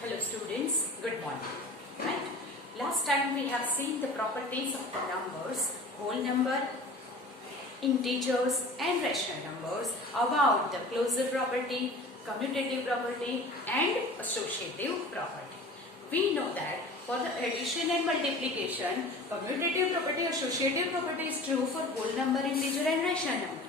Hello students, good morning. Right? Last time we have seen the properties of the numbers, whole number, integers and rational numbers, about the closure property, commutative property and associative property. We know that for the addition and multiplication, commutative property, associative property is true for whole number, integer and rational number.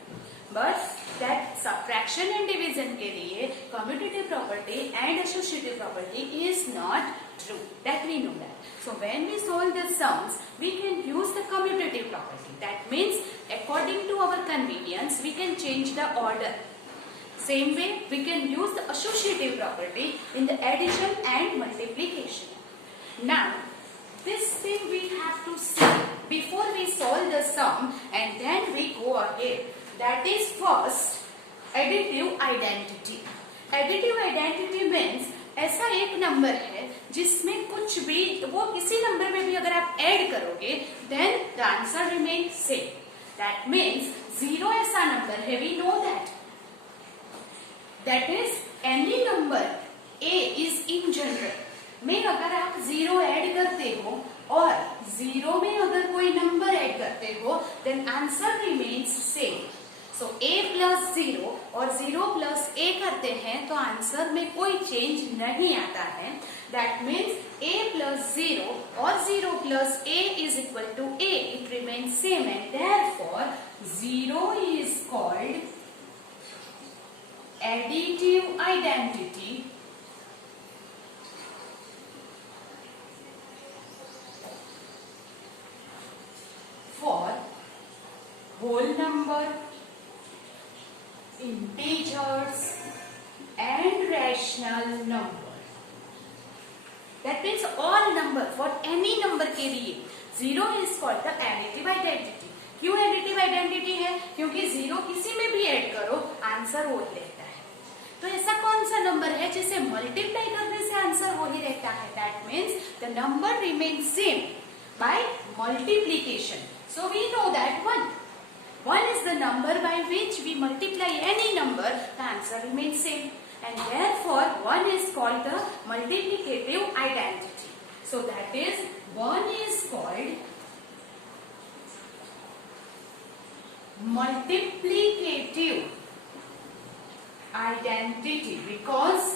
But that subtraction and division के लिए commutative property and associative property is not true. That we know that. So when we solve the sums, we can use the commutative property. That means according to our convenience, we can change the order. Same way, we can use the associative property in the addition and multiplication. Now, this thing we have to see before we solve the sum and then we go ahead. That is first additive identity. Additive identity means ऐसा एक number है जिसमें कुछ भी वो किसी number में भी अगर आप ऐड करोगे then the answer remains same. That means zero ऐसा नंबर है, we know that. That is any number a is in general में अगर आप जीरो ऐड करते हो और जीरो में अगर कोई नंबर ऐड करते हो then answer remains same. So a plus 0 और 0 plus a करते हैं तो आंसर में कोई चेंज नहीं आता है. That means a plus 0 और 0 plus a is equal to a. It remains same and therefore 0 is called additive identity for whole number, integers and rational number. That means all number, for any number के लिए 0 is called the additive identity. क्यों additive identity है? क्योंकि 0 किसी में भी add करो answer वो ही रहता है. तो ऐसा कौन सा नंबर है जिसे मल्टीप्लाई करने से आंसर वो ही रहता है? That means the number remains same by multiplication. So we know that 1. 1 is the number by which we multiply any number, the answer remains same. And therefore, 1 is called the multiplicative identity. So that is, 1 is called multiplicative identity because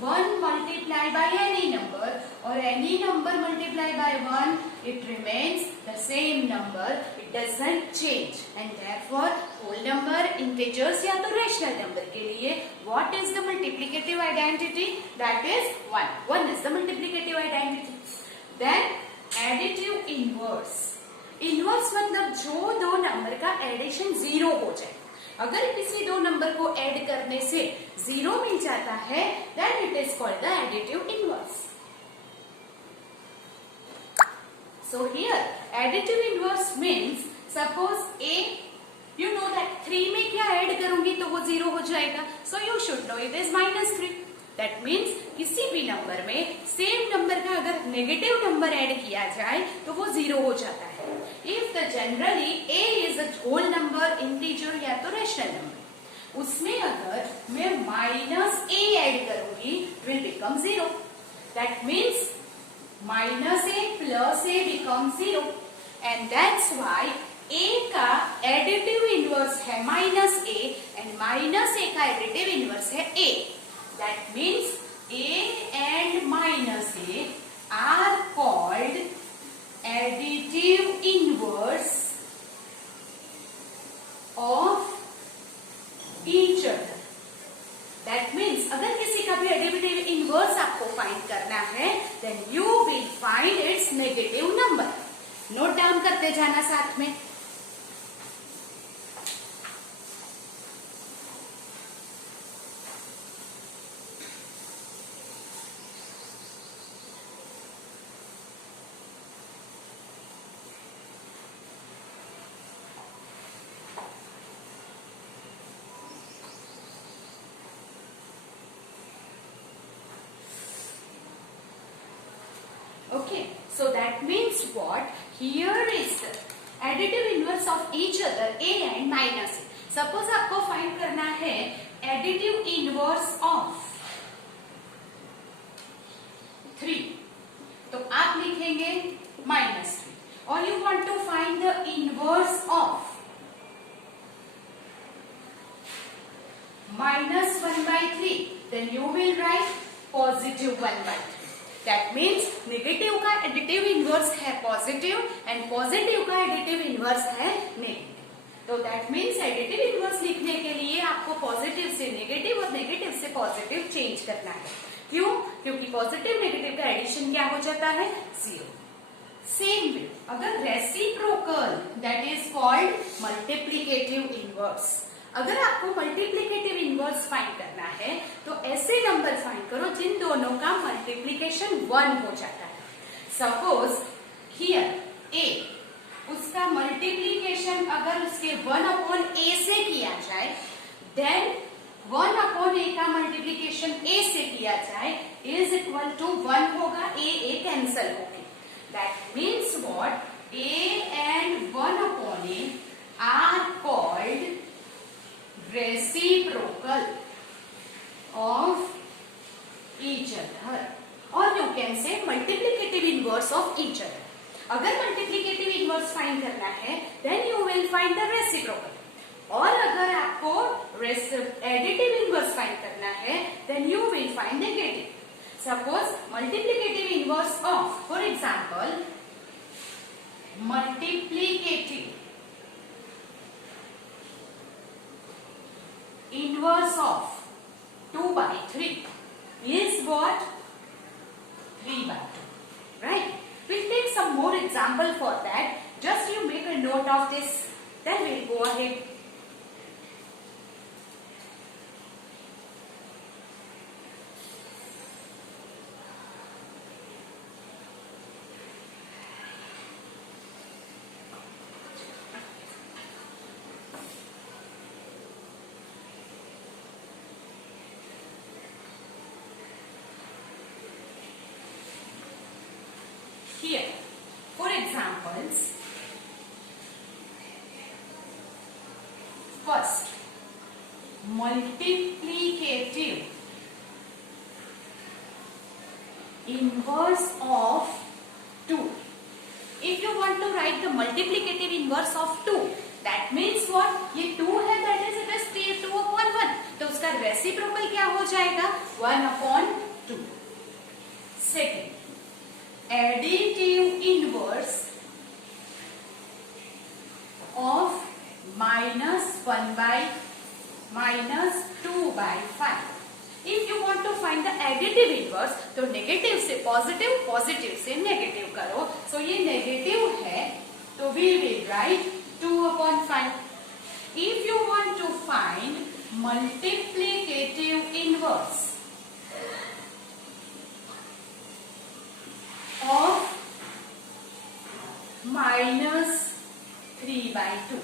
1 multiplied by any number or any number multiplied by 1, it remains the same number. It doesn't change and therefore whole number, integers या तो rational number के लिए what is the multiplicative identity? That is 1. 1 is the multiplicative identity. Then additive inverse. Inverse मतलब जो दो number का addition 0 हो जाए. अगर किसी दो नंबर को ऐड करने से 0 मिल जाता है then it is called the additive inverse. So here additive inverse means suppose a, you know that 3 में क्या ऐड करूंगी तो वो 0 हो जाएगा. So you should know it is -3. That means किसी भी नंबर में सेम नंबर का अगर नेगेटिव नंबर ऐड किया जाए तो वो 0 हो जाता है. If the generally a is a whole number, integer या तो rational number, उसमें अगर मैं -a ऐड करूंगी will become 0. That means -a plus a becomes 0 and that's why a का additive inverse है -a and -a का additive inverse है a. That means a and -a are called additive inverse of each other. That means अगर किसी का भी additive inverse आपको find करना है then you will find its negative number. Note down करते जाना साथ में. Okay, so that means what? Here is the additive inverse of each other a and -a. Suppose आपको find करना है additive inverse of inverse of minus 1 by 3, then you will write positive 1 by 3. That means negative का additive inverse है positive and positive का additive inverse है negative. तो that means additive inverse लिखने के लिए आपको पॉजिटिव से नेगेटिव और नेगेटिव से पॉजिटिव चेंज करना है. क्यों? क्योंकि पॉजिटिव नेगेटिव का एडिशन क्या हो जाता है? 0. सेम वे अगर reciprocal that is called multiplicative inverse. अगर आपको मल्टीप्लिकेटिव इनवर्स फाइंड करना है तो ऐसे नंबर फाइंड करो जिन दोनों का मल्टीप्लिकेशन 1 हो जाता है. सपोज हियर ए, उसका मल्टीप्लिकेशन अगर उसके 1 अपॉन ए से किया जाए, देन 1 अपॉन ए का मल्टीप्लिकेशन ए से किया जाए इज इक्वल टू 1 होगा. ए कैंसल होगी. That means what? A and 1 upon A R called reciprocal of each other, or you can say multiplicative inverse of each other. अगर multiplicative inverse find करना है then you will find the reciprocal. और अगर आपको additive inverse find करना है then you will find negative. Suppose multiplicative inverse of, for example, multiplicative inverse of 2 by 3 is what? 3 by 2. Right? We'll take some more example for that. Just you make a note of this. Then we'll go ahead. Here, for examples, first, multiplicative inverse of 2. If you want to write the multiplicative inverse of 2, that means what? ये 2 है, that is it is 2 upon 1. तो उसका reciprocal क्या हो जाएगा? 1 upon 2. Second, additive inverse of minus 1 by minus 2 by 5. If you want to find the additive inverse, तो negative से positive, positive से नेगेटिव करो. So ये नेगेटिव है, तो we will write 2 upon 5. If you want to find multiplicative inverse of minus 3 by 2,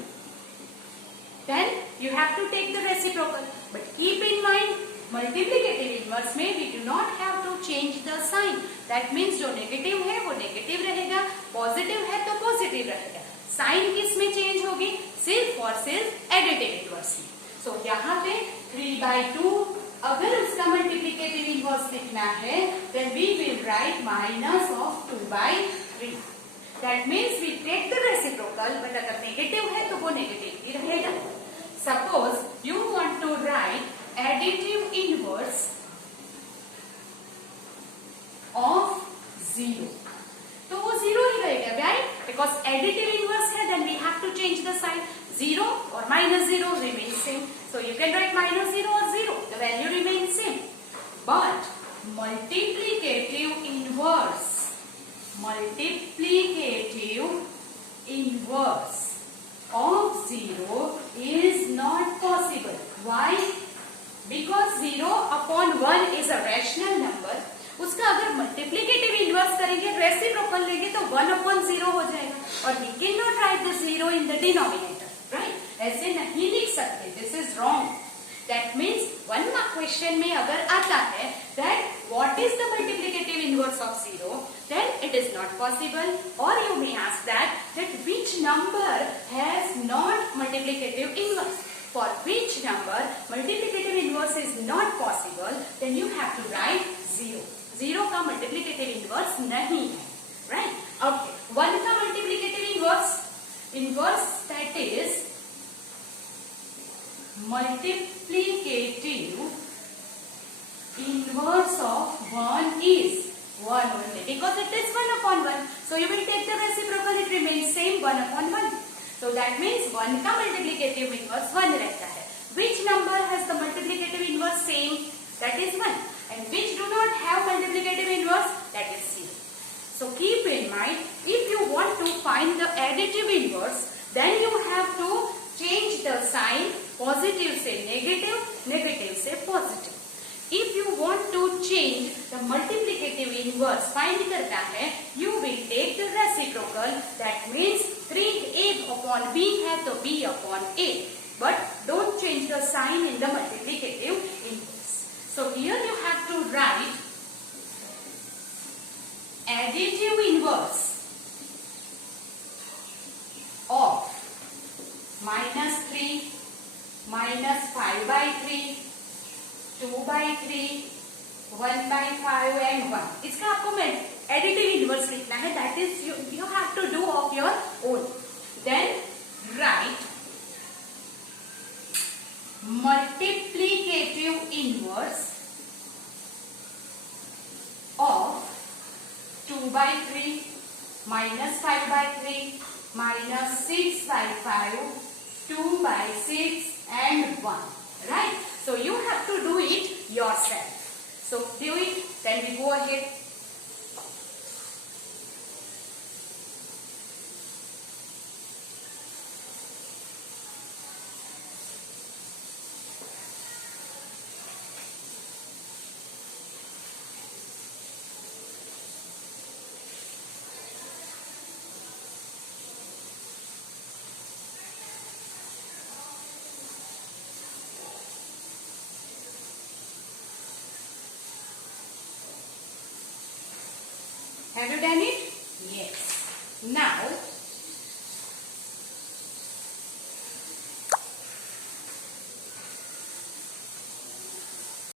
then you have to take the reciprocal. But keep in mind, multiplicative inverse में we do not have to change the sign. That means जो negative है वो negative रहेगा, positive है तो positive रहेगा. Sign किस में चेंज होगी? सिर्फ और सिर्फ एडिटिव इनवर्स में. सो यहाँ पे 3 by 2, अगर उसका मल्टीप्लिकेटिव इनवर्स लिखना है then we will write minus of 2 by 3. That means we take the reciprocal, but अगर नेगेटिव है तो वो नेगेटिव ही रहेगा. Suppose you want to write additive inverse of 0, तो वो 0 ही रहेगा, right? Because additive inverse है, then we have to change the sign. 0 or minus 0 remains same. So you can write minus 0 or 0. The value remains same. But multiplicative inverse of 0 is not possible. Why? Because 0 upon 1 is a rational number. उसका अगर multiplicative inverse करेंगे, reciprocal लेंगे तो 1 upon 0 हो जाएगा. और we cannot write the 0 in the denominator, right? ऐसे नहीं लिख सकते. This is wrong. That means 1 mark question में अगर आता है that what is the multiplicative inverse of 0, then it is not possible. Or you may ask that which number has not multiplicative inverse. For which number multiplicative inverse is not possible, then you have to write 0. 0 का multiplicative inverse नहीं है, right? Okay. 1 का multiplicative inverse, inverse, that is multiplicative inverse of 1 is 1 only, because it is 1 upon 1. So you will take the reciprocal, it remains same 1 upon 1. So that means 1 का multiplicative inverse 1 रहता है. Which number has the multiplicative inverse same? That is 1. And which do not have multiplicative inverse? That is 0. So keep in mind, if you want to find the additive inverse, then you have to change the sign, positive से negative, negative से positive. If you want to change the multiplicative inverse, find करना है, you will take the reciprocal. That means 3a upon b है तो b upon a. But don't change the sign in the multiplicative inverse. So here you have to write additive inverse of minus 3, minus 5 by 3, 2 by 3, 1 by 5 and 1. इसका आपको additive inverse लिखना है. That is you have to do of your own. Then write multiplicative inverse of 2 by 3, minus 5 by 3, minus 6 by 5, 2 by 6 and 1. Right? So you have to do it yourself. So do it, then we go ahead. Have you done it? Yes. Now